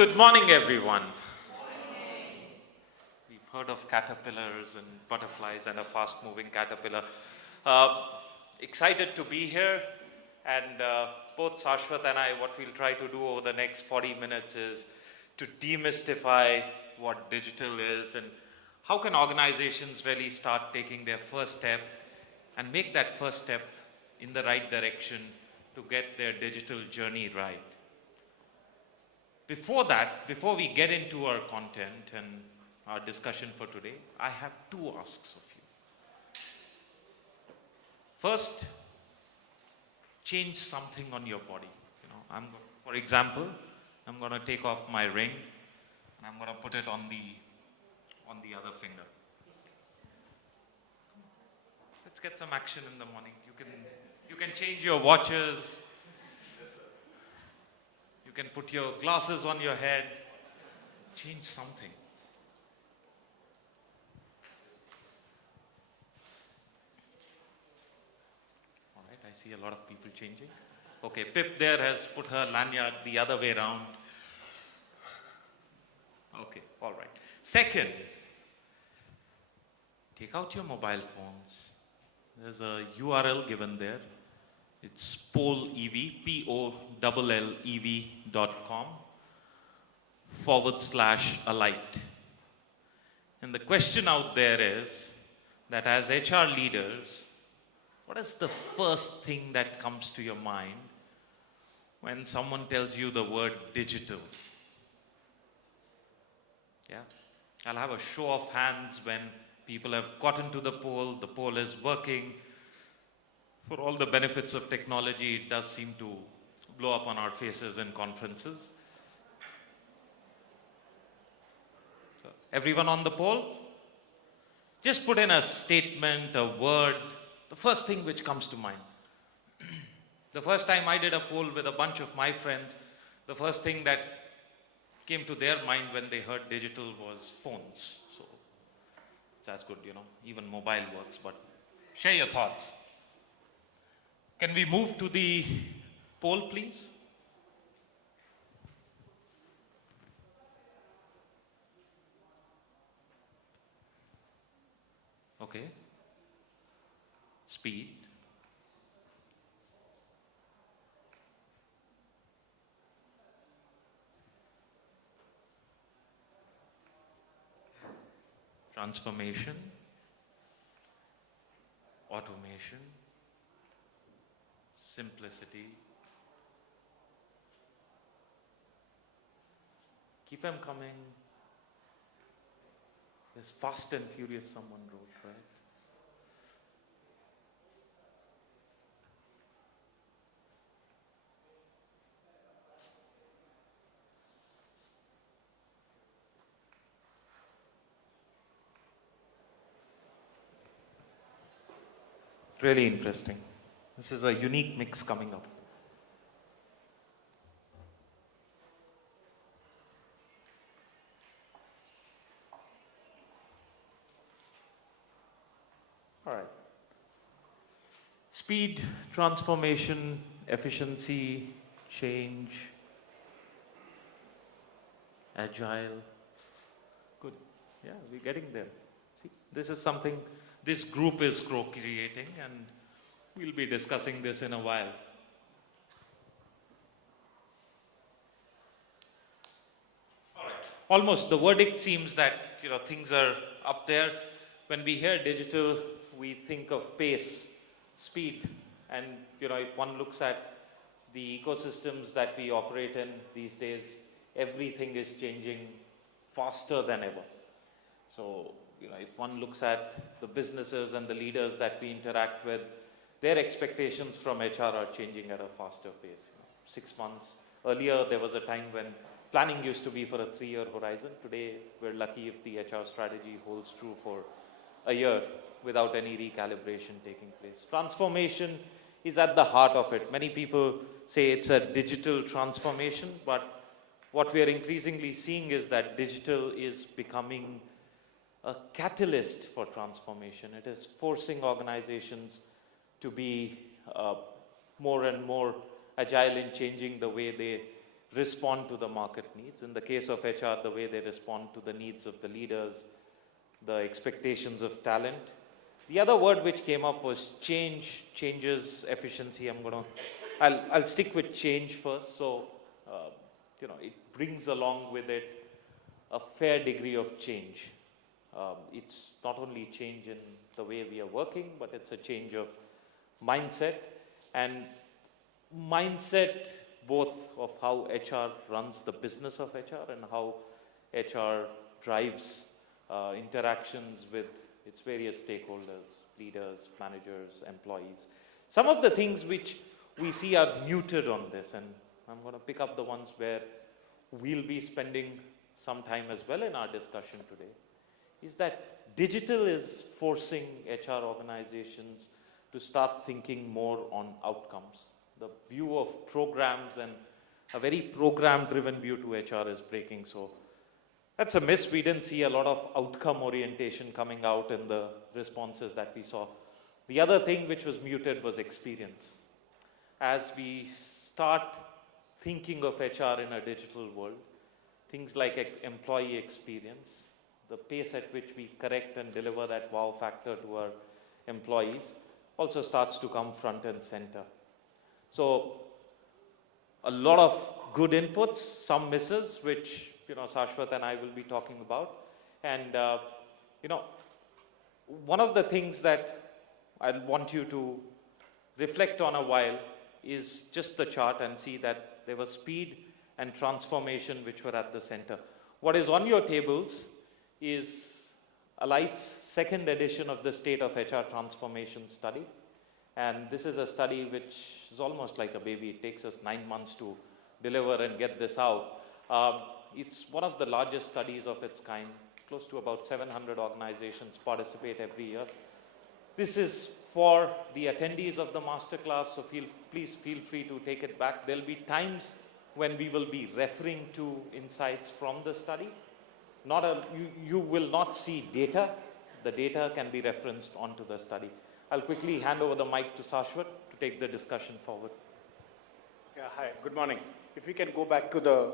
Good morning, everyone. We've heard of caterpillars and butterflies and a fast-moving caterpillar. Excited to be here, and both Shaswat and I, what we'll try to do over the next 40 minutes is to demystify what digital is and how can organizations really start taking their first step and make that first step in the right direction to get their digital journey right. Before that, before we get into our content and our discussion for today, I have two asks of you. First, change something on your body. For example, I'm going to take off my ring and I'm going to put it on the other finger. Let's get some action in the morning. You can change your watches. You can put your glasses on your head. Change something. All right, I see a lot of people changing. Okay, Pip there has put her lanyard the other way around. Okay, all right. Second, take out your mobile phones. There's a URL given there. It's pollev, POLLEV.com/Alight. And the question out there is that as HR leaders, what is the first thing that comes to your mind when someone tells you the word digital? Yeah, I'll have a show of hands when people have gotten to the poll is working. For all the benefits of technology, it does seem to blow up on our faces in conferences. So, everyone on the poll? Just put in a statement, a word, the first thing which comes to mind. The first time I did a poll with a bunch of my friends, the first thing that came to their mind when they heard digital was phones. So it's as good, even mobile works, but share your thoughts. Can we move to the poll, please? Okay. Speed. Transformation. Automation. Simplicity. Keep them coming. There's fast and furious, someone wrote, right? Really interesting. This is a unique mix coming up. All right. Speed, transformation, efficiency, change, agile. Good. Yeah, we're getting there. See, this is something this group is co-creating, and we'll be discussing this in a while. All right. Almost the verdict seems that things are up there. When we hear digital, we think of pace, speed, and if one looks at the ecosystems that we operate in these days, everything is changing faster than ever. So if one looks at the businesses and the leaders that we interact with, their expectations from HR are changing at a faster pace. 6 months earlier, there was a time when planning used to be for a 3-year horizon. Today, we're lucky if the HR strategy holds true for a year without any recalibration taking place. Transformation is at the heart of it. Many people say it's a digital transformation, but what we are increasingly seeing is that digital is becoming a catalyst for transformation. It is forcing organizations to be more and more agile in changing the way they respond to the market needs. In the case of HR, the way they respond to the needs of the leaders, the expectations of talent. The other word which came up was change, changes, efficiency. I'll stick with change first. So, it brings along with it a fair degree of change. It's not only change in the way we are working, but it's a change of mindset, and mindset both of how HR runs the business of HR and how HR drives interactions with its various stakeholders, leaders, managers, employees. Some of the things which we see are muted on this, and I'm going to pick up the ones where we'll be spending some time as well in our discussion today, is that digital is forcing HR organizations to start thinking more on outcomes. The view of programs and a very program-driven view to HR is breaking. So that's a miss. We didn't see a lot of outcome orientation coming out in the responses that we saw. The other thing which was muted was experience. As we start thinking of HR in a digital world, things like employee experience, the pace at which we correct and deliver that wow factor to our employees also starts to come front and center. So a lot of good inputs, some misses, which Shaswat and I will be talking about. And one of the things that I want you to reflect on a while is just the chart and see that there was speed and transformation which were at the center. What is on your tables is Alight's second edition of the State of HR Transformation study. And this is a study which is almost like a baby. It takes us 9 months to deliver and get this out. It's one of the largest studies of its kind. Close to about 700 organizations participate every year. This is for the attendees of the Masterclass, so please feel free to take it back. There'll be times when we will be referring to insights from the study. You will not see data. The data can be referenced onto the study. I'll quickly hand over the mic to Shaswat to take the discussion forward. Yeah, hi, good morning. If we can go back to the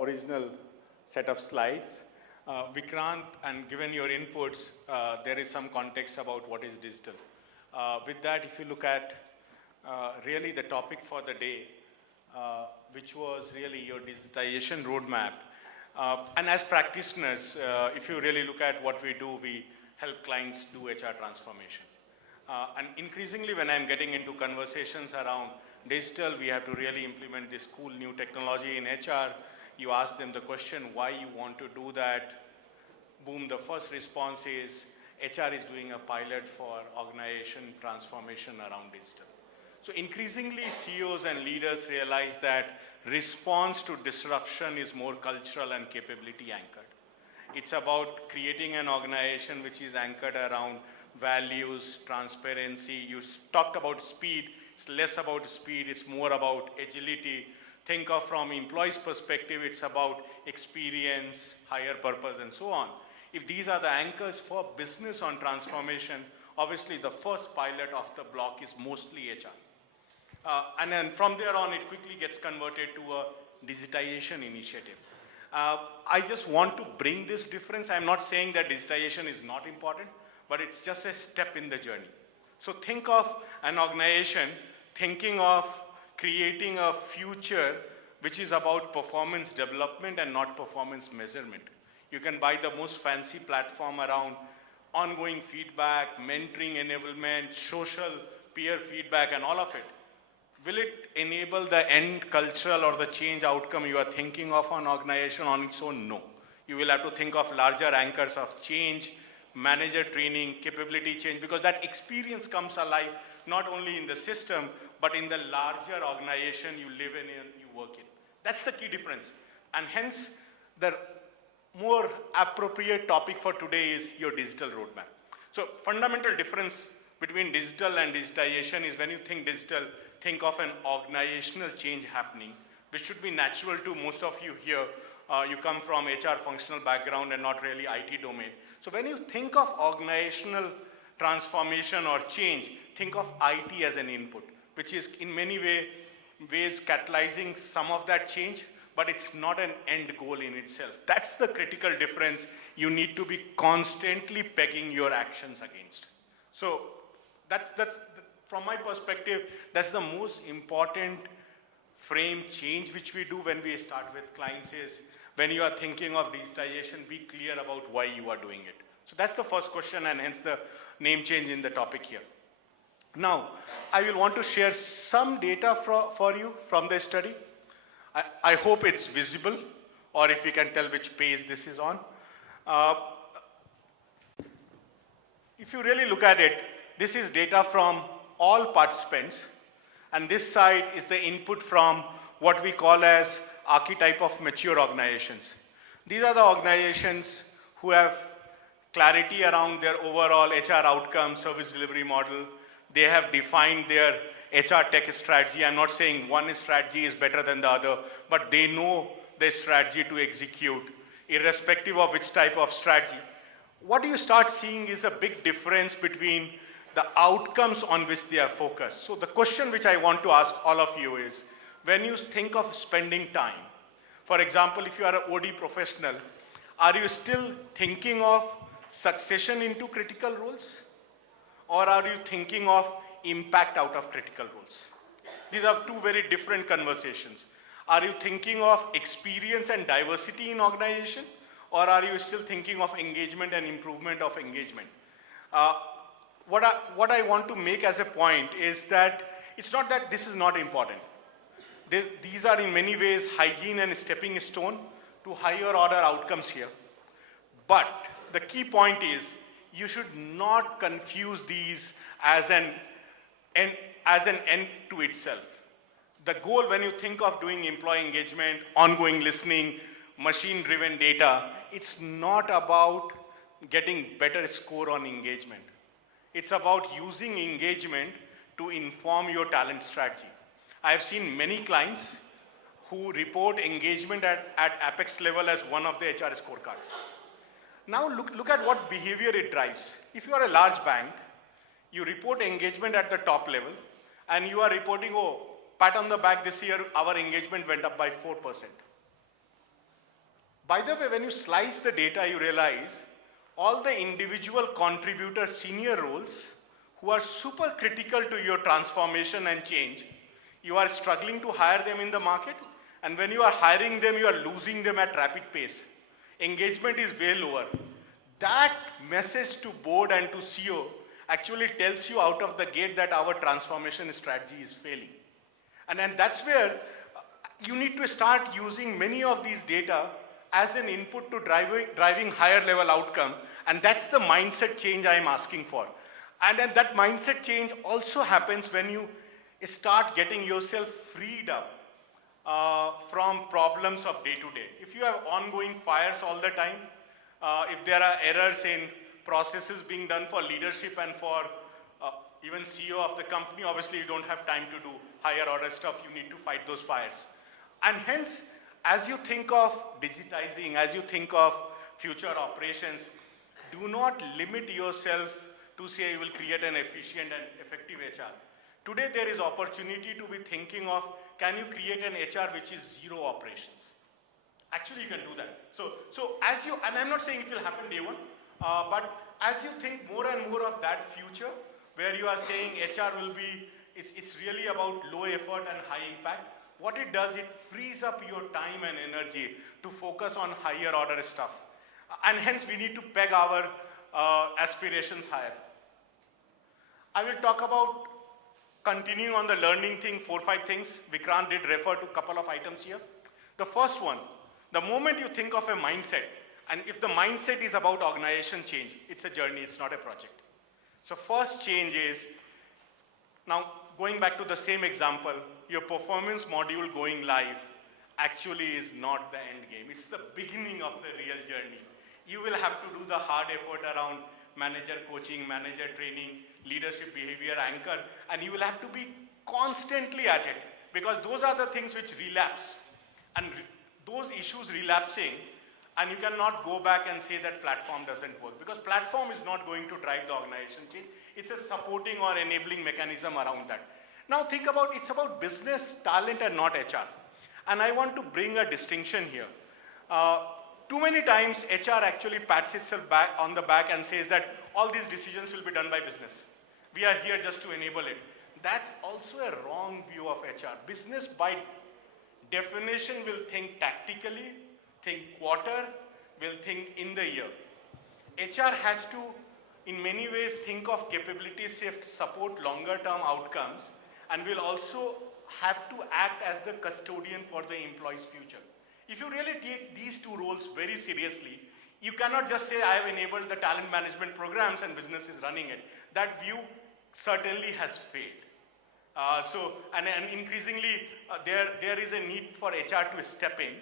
original set of slides. Vikrant, and given your inputs, there is some context about what is digital. With that, if you look at really the topic for the day, which was really your digitization roadmap. And as practitioners, if you really look at what we do, we help clients do HR transformation. And increasingly, when I'm getting into conversations around digital, we have to really implement this cool new technology in HR. You ask them the question, why you want to do that? Boom, the first response is, HR is doing a pilot for organization transformation around digital. So increasingly, CEOs and leaders realize that response to disruption is more cultural and capability anchored. It's about creating an organization which is anchored around values, transparency. You talked about speed. It's less about speed. It's more about agility. Think of from employees' perspective, it's about experience, higher purpose, and so on. If these are the anchors for business on transformation, obviously the first pilot of the block is mostly HR. And then from there on, it quickly gets converted to a digitization initiative. I just want to bring this difference. I'm not saying that digitization is not important, but it's just a step in the journey. So think of an organization thinking of creating a future which is about performance development and not performance measurement. You can buy the most fancy platform around ongoing feedback, mentoring enablement, social peer feedback, and all of it. Will it enable the end cultural or the change outcome you are thinking of an organization on its own? No. You will have to think of larger anchors of change, manager training, capability change, because that experience comes alive not only in the system, but in the larger organization you live in and you work in. That's the key difference. And hence, the more appropriate topic for today is your digital roadmap. So fundamental difference between digital and digitization is when you think digital, think of an organizational change happening, which should be natural to most of you here. You come from HR functional background and not really IT domain. So when you think of organizational transformation or change, think of IT as an input, which is in many ways catalyzing some of that change, but it's not an end goal in itself. That's the critical difference you need to be constantly pegging your actions against. So that's from my perspective, that's the most important frame change which we do when we start with clients is, when you are thinking of digitization, be clear about why you are doing it. So that's the first question, and hence the name change in the topic here. Now, I will want to share some data for you from the study. I hope it's visible, or if you can tell which page this is on. If you really look at it, this is data from all participants, and this side is the input from what we call as archetype of mature organizations. These are the organizations who have clarity around their overall HR outcome, service delivery model. They have defined their HR tech strategy. I'm not saying one strategy is better than the other, but they know the strategy to execute, irrespective of which type of strategy. What you start seeing is a big difference between the outcomes on which they are focused. So the question which I want to ask all of you is, when you think of spending time, for example, if you are an OD professional, are you still thinking of succession into critical roles? Or are you thinking of impact out of critical roles? These are two very different conversations. Are you thinking of experience and diversity in organization? Or are you still thinking of engagement and improvement of engagement? What I want to make as a point is that it's not that this is not important. These are in many ways hygiene and stepping stone to higher order outcomes here. But the key point is, you should not confuse these as an end to itself. The goal when you think of doing employee engagement, ongoing listening, machine-driven data, it's not about getting better score on engagement. It's about using engagement to inform your talent strategy. I have seen many clients who report engagement at apex level as one of the HR scorecards. Now look at what behavior it drives. If you are a large bank, you report engagement at the top level, and you are reporting, oh, pat on the back, this year our engagement went up by 4%. By the way, when you slice the data, you realize all the individual contributor senior roles who are super critical to your transformation and change, you are struggling to hire them in the market, and when you are hiring them, you are losing them at rapid pace. Engagement is way lower. That message to board and to CEO actually tells you out of the gate that our transformation strategy is failing. And then that's where you need to start using many of these data as an input to driving higher level outcome. And that's the mindset change I'm asking for. And then that mindset change also happens when you start getting yourself freed up from problems of day to day. If you have ongoing fires all the time, if there are errors in processes being done for leadership and for even CEO of the company, obviously you don't have time to do higher order stuff. You need to fight those fires. And hence, as you think of digitizing, as you think of future operations, do not limit yourself to say you will create an efficient and effective HR. Today there is opportunity to be thinking of, can you create an HR which is zero operations? Actually you can do that. So as you, and I'm not saying it will happen day one, but as you think more and more of that future, where you are saying HR will be, it's really about low effort and high impact, what it does, it frees up your time and energy to focus on higher order stuff. And hence we need to peg our aspirations higher. I will talk about continuing on the learning thing, 4 or 5 things. Vikrant did refer to a couple of items here. The first one, the moment you think of a mindset, and if the mindset is about organization change, it's a journey, it's not a project. So first change is, now going back to the same example, your performance module going live actually is not the end game. It's the beginning of the real journey. You will have to do the hard effort around manager coaching, manager training, leadership behavior anchor, and you will have to be constantly at it, because those are the things which relapse. And those issues relapsing, and you cannot go back and say that platform doesn't work, because platform is not going to drive the organization change. It's a supporting or enabling mechanism around that. Now think about, it's about business, talent, and not HR. And I want to bring a distinction here. Too many times HR actually pats itself back on the back and says that all these decisions will be done by business. We are here just to enable it. That's also a wrong view of HR. Business by definition will think tactically, think quarter, will think in the year. HR has to, in many ways, think of capability shift, support longer term outcomes, and will also have to act as the custodian for the employee's future. If you really take these two roles very seriously, you cannot just say, I have enabled the talent management programs and business is running it. That view certainly has failed. And increasingly, there is a need for HR to step in,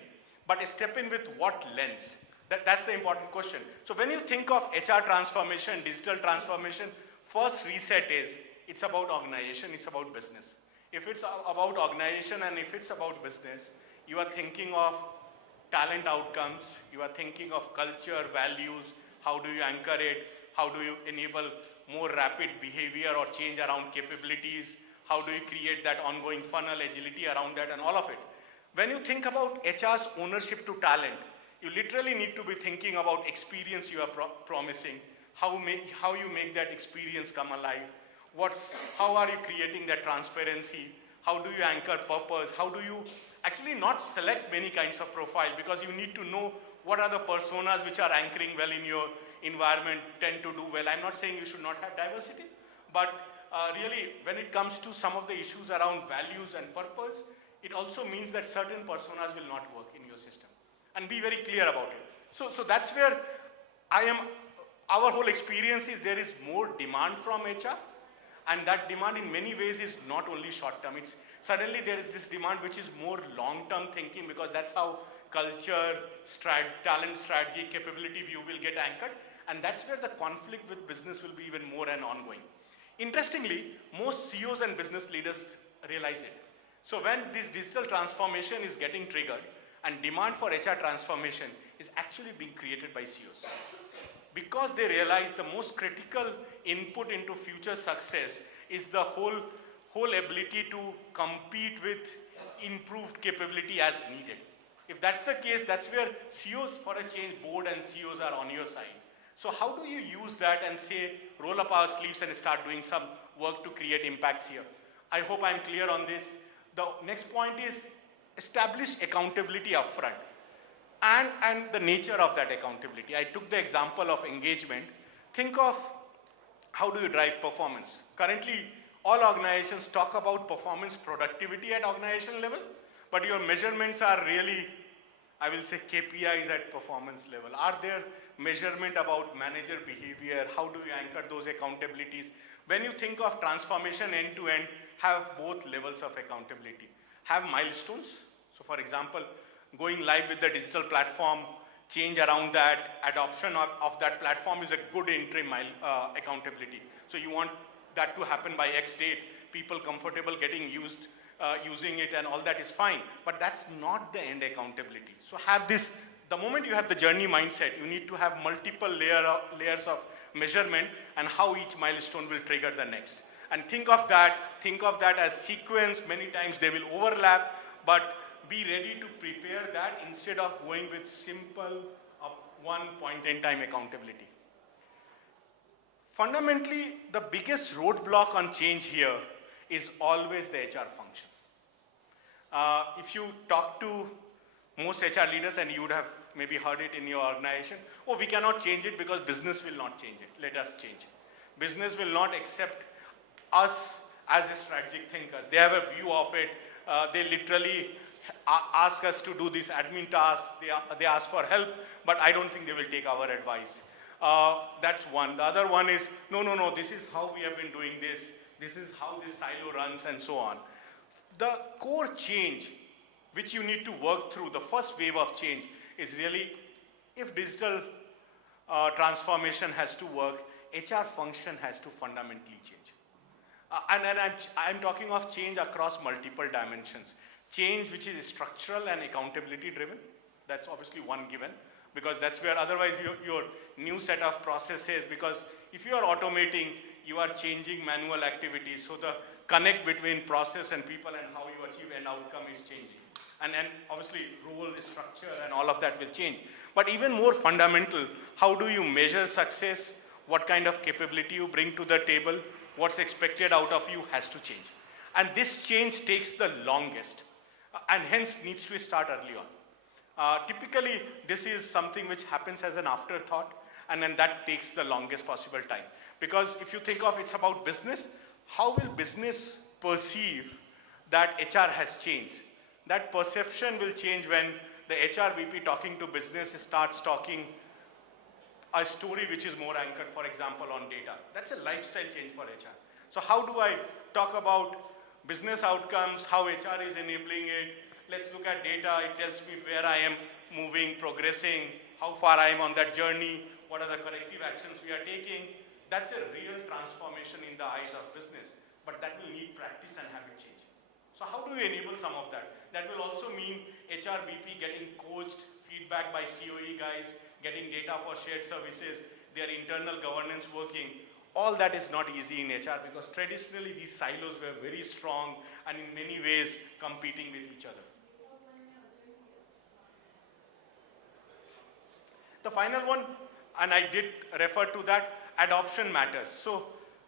but step in with what lens? That's the important question. So when you think of HR transformation, digital transformation, first reset is, it's about organization, it's about business. If it's about organization and if it's about business, you are thinking of talent outcomes, you are thinking of culture, values, how do you anchor it, how do you enable more rapid behavior or change around capabilities, how do you create that ongoing funnel, agility around that and all of it. When you think about HR's ownership to talent, you literally need to be thinking about experience you are promising, how you make that experience come alive, how are you creating that transparency, how do you anchor purpose, how do you actually not select many kinds of profile because you need to know what are the personas which are anchoring well in your environment, tend to do well. I'm not saying you should not have diversity, but really when it comes to some of the issues around values and purpose, it also means that certain personas will not work in your system. And be very clear about it. So that's where our whole experience is there is more demand from HR, and that demand in many ways is not only short term. It's suddenly there is this demand which is more long term thinking because that's how culture, talent strategy, capability view will get anchored, and that's where the conflict with business will be even more and ongoing. Interestingly, most CEOs and business leaders realize it. So when this digital transformation is getting triggered, and demand for HR transformation is actually being created by CEOs. Because they realize the most critical input into future success is the whole ability to compete with improved capability as needed. If that's the case, that's where CEOs for a change, board and CEOs are on your side. So how do you use that and say, roll up our sleeves and start doing some work to create impacts here? I hope I'm clear on this. The next point is, establish accountability upfront and the nature of that accountability. I took the example of engagement. Think of how do you drive performance. Currently, all organizations talk about performance productivity at organization level, but your measurements are really, I will say, KPIs at performance level. Are there measurement about manager behavior? How do you anchor those accountabilities? When you think of transformation end to end, have both levels of accountability. Have milestones. So for example, going live with the digital platform, change around that, adoption of that platform is a good interim accountability. So you want that to happen by X date, people comfortable getting using it and all that is fine, but that's not the end accountability. So have this, the moment you have the journey mindset, you need to have multiple layers of measurement and how each milestone will trigger the next. And think of that as sequence. Many times they will overlap, but be ready to prepare that instead of going with simple one point in time accountability. Fundamentally, the biggest roadblock on change here is always the HR function. If you talk to most HR leaders, and you would have maybe heard it in your organization, oh, we cannot change it because business will not change it. Let us change it. Business will not accept us as a strategic thinkers. They have a view of it. They literally ask us to do this admin task. They ask for help, but I don't think they will take our advice. That's one. The other one is, no, this is how we have been doing this. This is how this silo runs and so on. The core change which you need to work through, the first wave of change is really, if digital transformation has to work, HR function has to fundamentally change. And I'm talking of change across multiple dimensions. Change which is structural and accountability driven. That's obviously one given, because that's where otherwise your new set of processes, because if you are automating, you are changing manual activities. So the connect between process and people and how you achieve an outcome is changing. And obviously role, structure and all of that will change. But even more fundamental, how do you measure success? What kind of capability you bring to the table? What's expected out of you has to change. And this change takes the longest and hence needs to start early on. Typically, this is something which happens as an afterthought and then that takes the longest possible time. Because if you think of it's about business, how will business perceive that HR has changed? That perception will change when the HR VP talking to business starts talking a story which is more anchored, for example, on data. That's a lifestyle change for HR. So how do I talk about business outcomes, how HR is enabling it? Let's look at data. It tells me where I am moving, progressing, how far I am on that journey, what are the corrective actions we are taking. That's a real transformation in the eyes of business, but that will need practice and habit change. So how do you enable some of that? That will also mean HR BP getting coached, feedback by COE guys, getting data for shared services, their internal governance working. All that is not easy in HR because traditionally these silos were very strong and in many ways competing with each other. The final one, and I did refer to that, adoption matters. So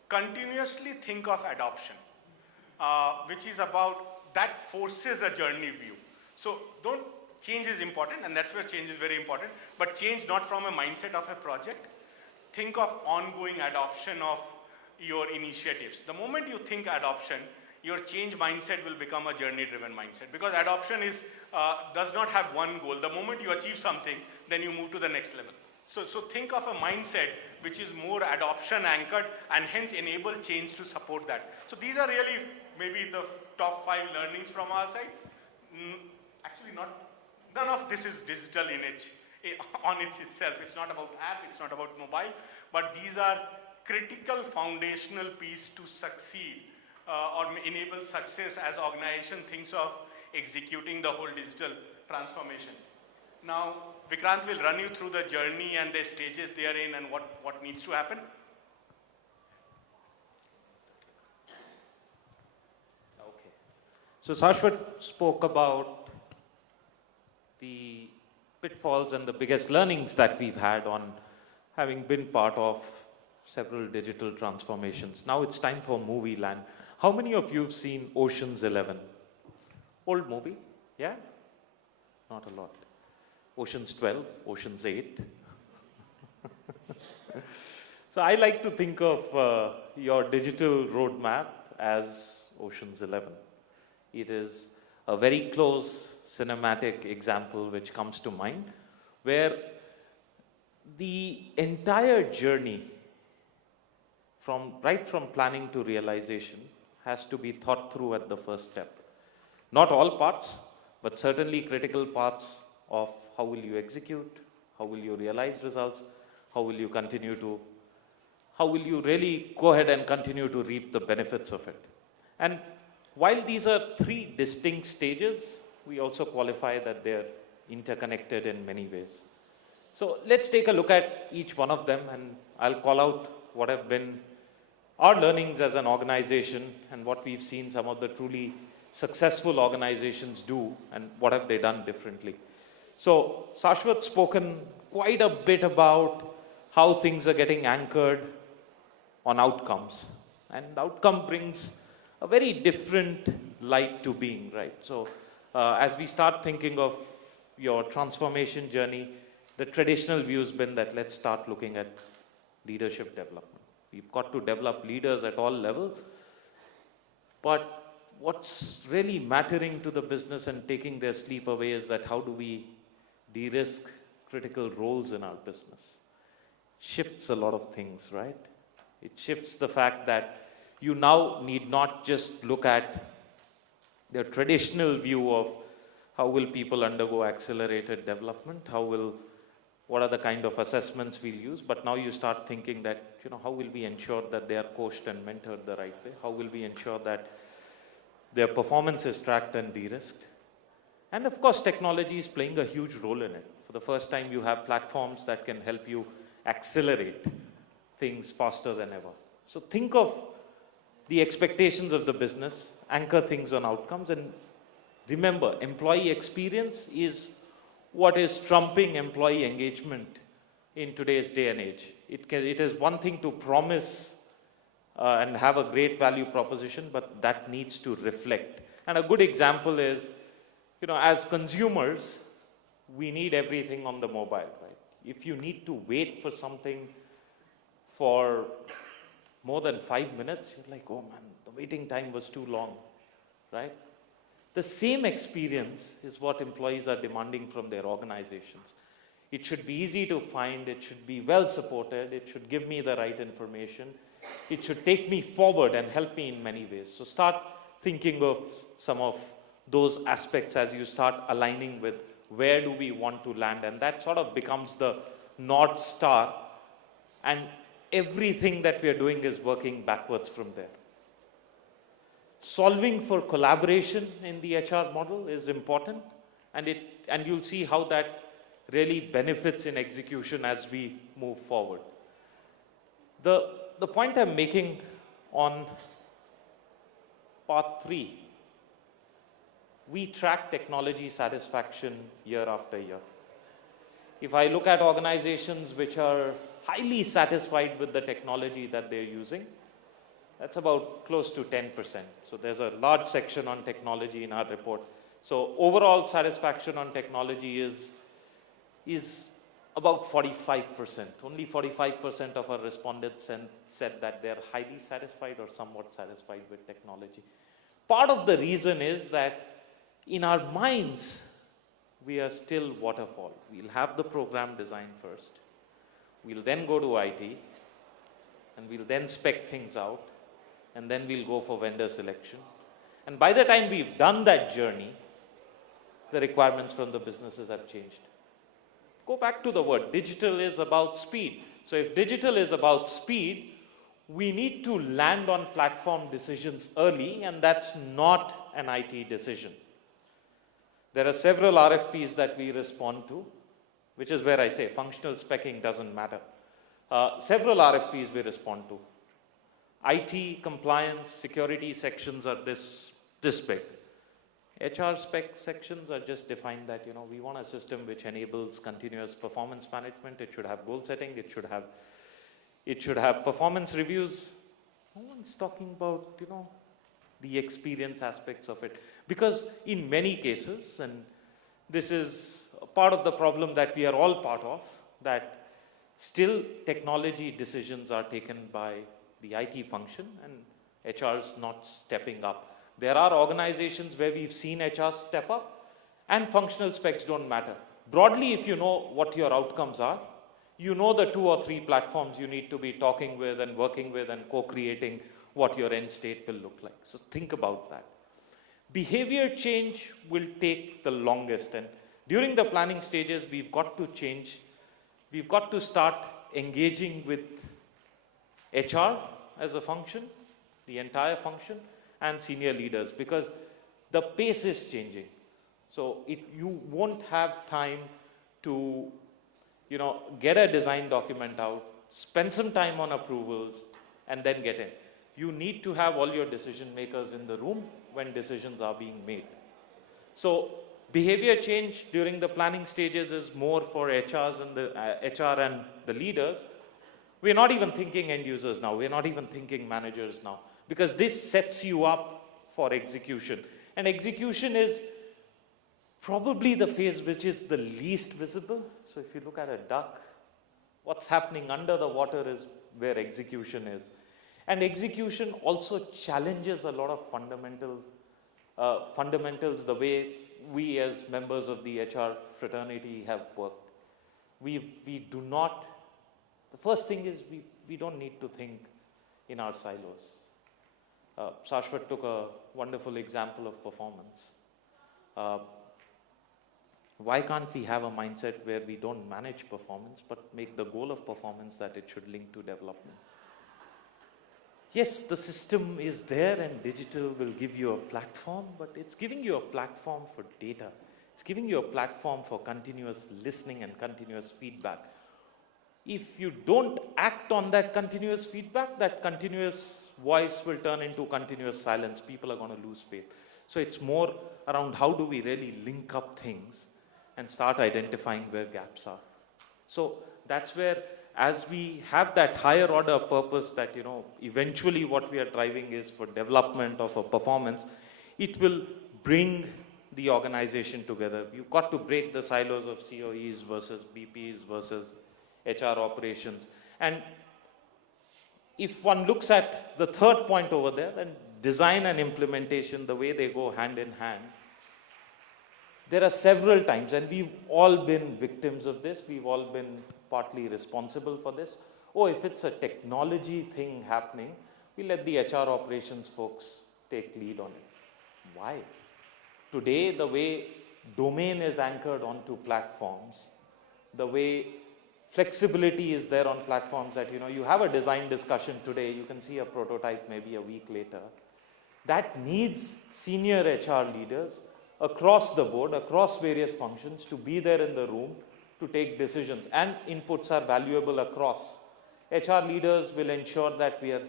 continuously think of adoption, which is about that forces a journey view. So change is important and that's where change is very important, but change not from a mindset of a project. Think of ongoing adoption of your initiatives. The moment you think adoption, your change mindset will become a journey-driven mindset because adoption does not have one goal. The moment you achieve something, then you move to the next level. So think of a mindset which is more adoption anchored and hence enable change to support that. So these are really maybe the top 5 learnings from our side. Actually none of this is digital in on itself. It's not about app, it's not about mobile, but these are critical foundational piece to succeed or enable success as organization thinks of executing the whole digital transformation. Now, Vikrant will run you through the journey and the stages they are in and what needs to happen. Okay. So Shaswat spoke about the pitfalls and the biggest learnings that we've had on having been part of several digital transformations. Now it's time for movie land. How many of you have seen Ocean's 11? Old movie? Yeah? Not a lot. Ocean's 12, Ocean's 8. So I like to think of your digital roadmap as Ocean's 11. It is a very close cinematic example which comes to mind, where the entire journey right from planning to realization has to be thought through at the first step. Not all parts, but certainly critical parts of how will you execute, how will you realize results, how will you really go ahead and continue to reap the benefits of it. And while these are 3 distinct stages, we also qualify that they're interconnected in many ways. So let's take a look at each one of them and I'll call out what have been our learnings as an organization and what we've seen some of the truly successful organizations do and what have they done differently. So Shaswat's spoken quite a bit about how things are getting anchored on outcomes. And outcome brings a very different light to being, right? So as we start thinking of your transformation journey, the traditional view has been that let's start looking at leadership development. We've got to develop leaders at all levels. But what's really mattering to the business and taking their sleep away is that how do we de-risk critical roles in our business? Shifts a lot of things, right? It shifts the fact that you now need not just look at the traditional view of how will people undergo accelerated development, what are the kind of assessments we'll use, but now you start thinking that, how will we ensure that they are coached and mentored the right way? How will we ensure that their performance is tracked and de-risked? And of course, technology is playing a huge role in it. For the first time, you have platforms that can help you accelerate things faster than ever. So think of the expectations of the business, anchor things on outcomes, and remember, employee experience is what is trumping employee engagement in today's day and age. It is one thing to promise and have a great value proposition, but that needs to reflect. And a good example is, as consumers, we need everything on the mobile, right? If you need to wait for something for more than 5 minutes, you're like, oh man, the waiting time was too long, right? The same experience is what employees are demanding from their organizations. It should be easy to find, it should be well supported, it should give me the right information, it should take me forward and help me in many ways. So start thinking of some of those aspects as you start aligning with where do we want to land, and that sort of becomes the North Star, and everything that we are doing is working backwards from there. Solving for collaboration in the HR model is important, and you'll see how that really benefits in execution as we move forward. The point I'm making on part 3, we track technology satisfaction year after year. If I look at organizations which are highly satisfied with the technology that they're using, that's about close to 10%. So there's a large section on technology in our report. So overall satisfaction on technology is about 45%. Only 45% of our respondents said that they're highly satisfied or somewhat satisfied with technology. Part of the reason is that in our minds, we are still waterfall. We'll have the program design first. We'll then go to IT, and we'll then spec things out, and then we'll go for vendor selection. And by the time we've done that journey, the requirements from the businesses have changed. Go back to the word, digital is about speed. So if digital is about speed, we need to land on platform decisions early, and that's not an IT decision. There are several RFPs that we respond to, which is where I say functional speccing doesn't matter. Several RFPs we respond to. IT, compliance, security sections are this big. HR spec sections are just defined that, we want a system which enables continuous performance management. It should have goal setting. It should have performance reviews. No one's talking about, the experience aspects of it. Because in many cases, and this is part of the problem that we are all part of, that still technology decisions are taken by the IT function and HR's not stepping up. There are organizations where we've seen HR step up and functional specs don't matter. Broadly, if you know what your outcomes are, you know the 2 or 3 platforms you need to be talking with and working with and co-creating what your end state will look like. So think about that. Behavior change will take the longest, and during the planning stages, we've got to change. We've got to start engaging with HR as a function, the entire function, and senior leaders, because the pace is changing. So you won't have time to, get a design document out, spend some time on approvals, and then get in. You need to have all your decision makers in the room when decisions are being made. So behavior change during the planning stages is more for HR and the leaders. We're not even thinking end users now. We're not even thinking managers now, because this sets you up for execution. And execution is probably the phase which is the least visible. So if you look at a duck, what's happening under the water is where execution is. And execution also challenges a lot of fundamentals, the way we as members of the HR fraternity have worked. We do not, the first thing is we don't need to think in our silos. Shaswat took a wonderful example of performance. Why can't we have a mindset where we don't manage performance, but make the goal of performance that it should link to development? Yes, the system is there and digital will give you a platform, but it's giving you a platform for data. It's giving you a platform for continuous listening and continuous feedback. If you don't act on that continuous feedback, that continuous voice will turn into continuous silence. People are going to lose faith. So it's more around how do we really link up things and start identifying where gaps are. So that's where, as we have that higher order purpose that, eventually what we are driving is for development of a performance, it will bring the organization together. You've got to break the silos of COEs versus BPs versus HR operations. And if one looks at the third point over there, then design and implementation, the way they go hand in hand, there are several times, and we've all been victims of this, we've all been partly responsible for this. Oh, if it's a technology thing happening, we let the HR operations folks take lead on it. Why? Today, the way domain is anchored onto platforms, the way flexibility is there on platforms that, you have a design discussion today, you can see a prototype maybe a week later. That needs senior HR leaders across the board, across various functions, to be there in the room to take decisions, and inputs are valuable across. HR leaders will ensure that we are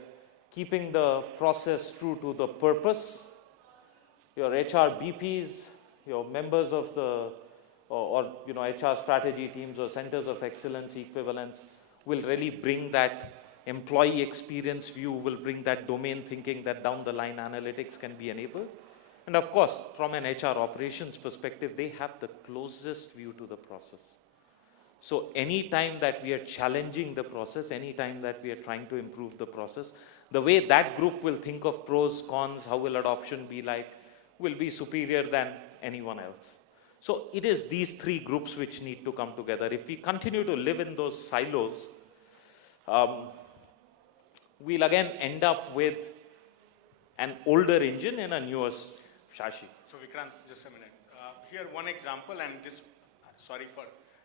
keeping the process true to the purpose. Your HR BPs, your members of the HR strategy teams or centers of excellence equivalents will really bring that employee experience view, will bring that domain thinking that down the line analytics can be enabled. And of course, from an HR operations perspective, they have the closest view to the process. So any time that we are challenging the process, any time that we are trying to improve the process, the way that group will think of pros, cons, how will adoption be like, will be superior than anyone else. So it is these three groups which need to come together. If we continue to live in those silos, we'll again end up with an older engine in a newer chassis. So Vikrant, just a minute. Here one example, and this, sorry for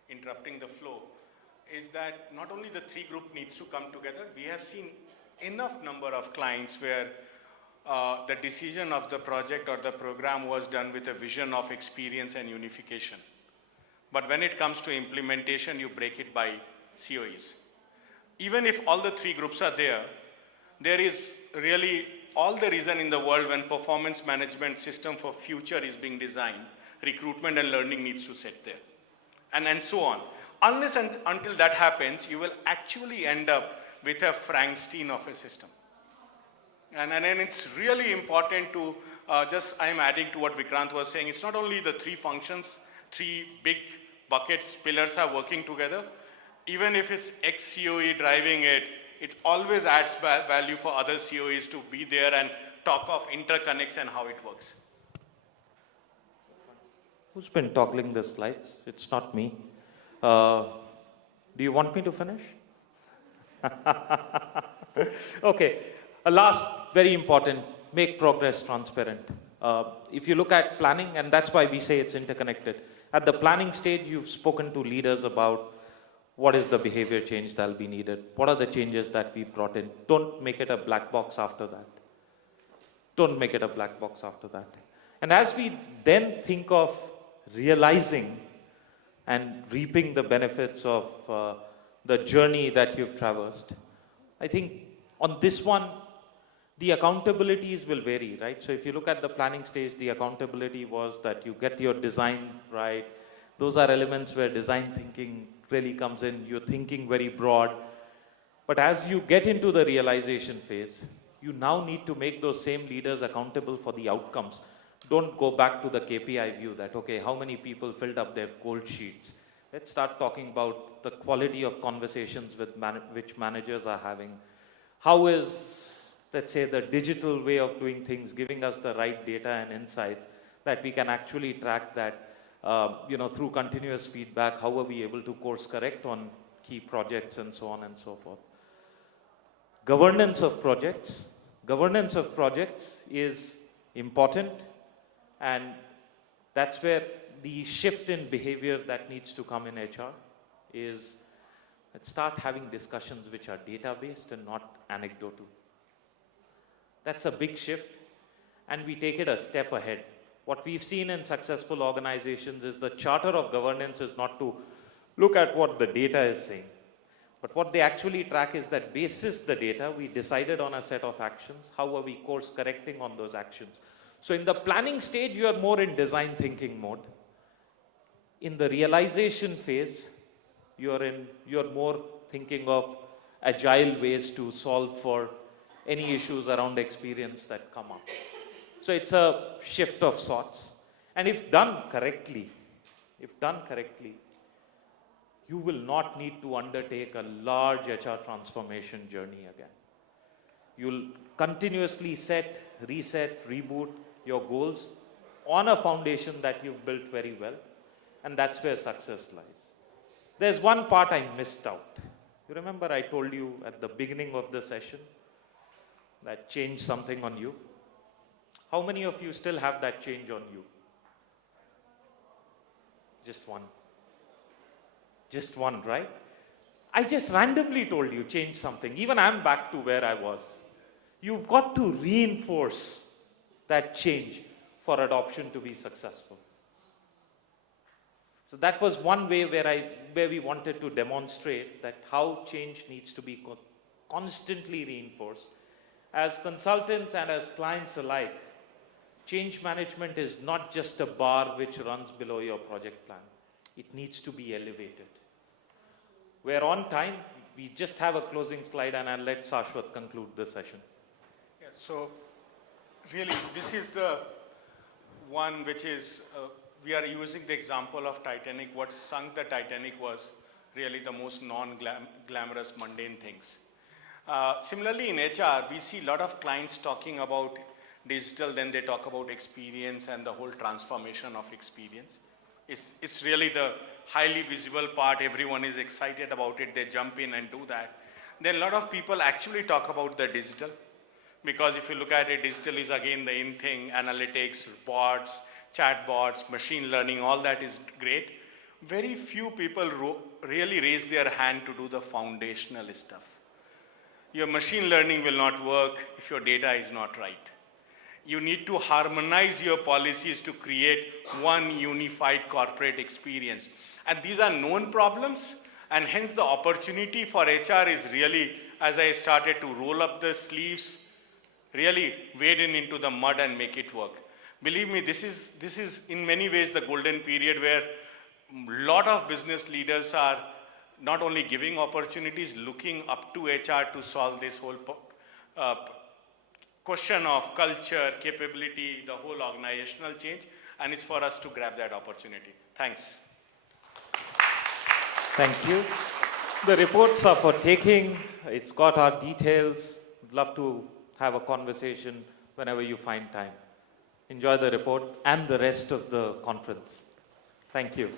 interrupting the flow, is that not only the three group needs to come together, we have seen enough number of clients where the decision of the project or the program was done with a vision of experience and unification. But when it comes to implementation, you break it by COEs. Even if all the three groups are there, there is really all the reason in the world when performance management system for future is being designed, recruitment and learning needs to sit there. And so on. Unless and until that happens, you will actually end up with a Frankenstein of a system. And it's really important to I'm adding to what Vikrant was saying. It's not only the three functions, three big buckets, pillars are working together. Even if it's ex-COE driving it, it always adds value for other COEs to be there and talk of interconnects and how it works. Who's been toggling the slides? It's not me. Do you want me to finish? Okay. A last, very important, make progress transparent. If you look at planning, and that's why we say it's interconnected. At the planning stage, you've spoken to leaders about what is the behavior change that will be needed. What are the changes that we brought in? Don't make it a black box after that. Don't make it a black box after that. And as we then think of realizing and reaping the benefits of the journey that you've traversed, I think on this one, the accountabilities will vary, right? So if you look at the planning stage, the accountability was that you get your design right. Those are elements where design thinking really comes in. You're thinking very broad. But as you get into the realization phase, you now need to make those same leaders accountable for the outcomes. Don't go back to the KPI view that, okay, how many people filled up their cold sheets? Let's start talking about the quality of conversations with which managers are having. How is, let's say, the digital way of doing things giving us the right data and insights that we can actually track that, through continuous feedback? How are we able to course correct on key projects and so on and so forth? Governance of projects. Governance of projects is important, and that's where the shift in behavior that needs to come in HR is, let's start having discussions which are data-based and not anecdotal. That's a big shift, and we take it a step ahead. What we've seen in successful organizations is the charter of governance is not to look at what the data is saying, But what they actually track is that basis the data, we decided on a set of actions. How are we course correcting on those actions? So in the planning stage, you are more in design thinking mode. In the realization phase, you're more thinking of agile ways to solve for any issues around experience that come up. So it's a shift of sorts. And if done correctly, you will not need to undertake a large HR transformation journey again. You'll continuously set, reset, reboot your goals on a foundation that you've built very well. And that's where success lies. There's one part I missed out. You remember I told you at the beginning of the session that changed something on you? How many of you still have that change on you? Just one. Just one, right? I just randomly told you change something. Even I'm back to where I was. You've got to reinforce that change for adoption to be successful. So that was one way where we wanted to demonstrate that how change needs to be constantly reinforced. As consultants and as clients alike, change management is not just a bar which runs below your project plan. It needs to be elevated. We're on time. We just have a closing slide and I'll let Shaswat conclude the session. Yeah, so really this is the one which is, we are using the example of Titanic. What sunk the Titanic was really the most non-glamorous, mundane things. Similarly in HR, we see a lot of clients talking about digital, then they talk about experience and the whole transformation of experience. It's really the highly visible part. Everyone is excited about it. They jump in and do that. Then a lot of people actually talk about the digital, because if you look at it, digital is again the in thing, analytics, bots, chatbots, machine learning, all that is great. Very few people really raise their hand to do the foundational stuff. Your machine learning will not work if your data is not right. You need to harmonize your policies to create one unified corporate experience. And these are known problems, and hence the opportunity for HR is really, as I started to roll up the sleeves, really wade into the mud and make it work. Believe me, this is in many ways the golden period where a lot of business leaders are not only giving opportunities, looking up to HR to solve this whole question of culture, capability, the whole organizational change, and it's for us to grab that opportunity. Thanks. Thank you. The reports are for taking. It's got our details. Would love to have a conversation whenever you find time. Enjoy the report and the rest of the conference. Thank you.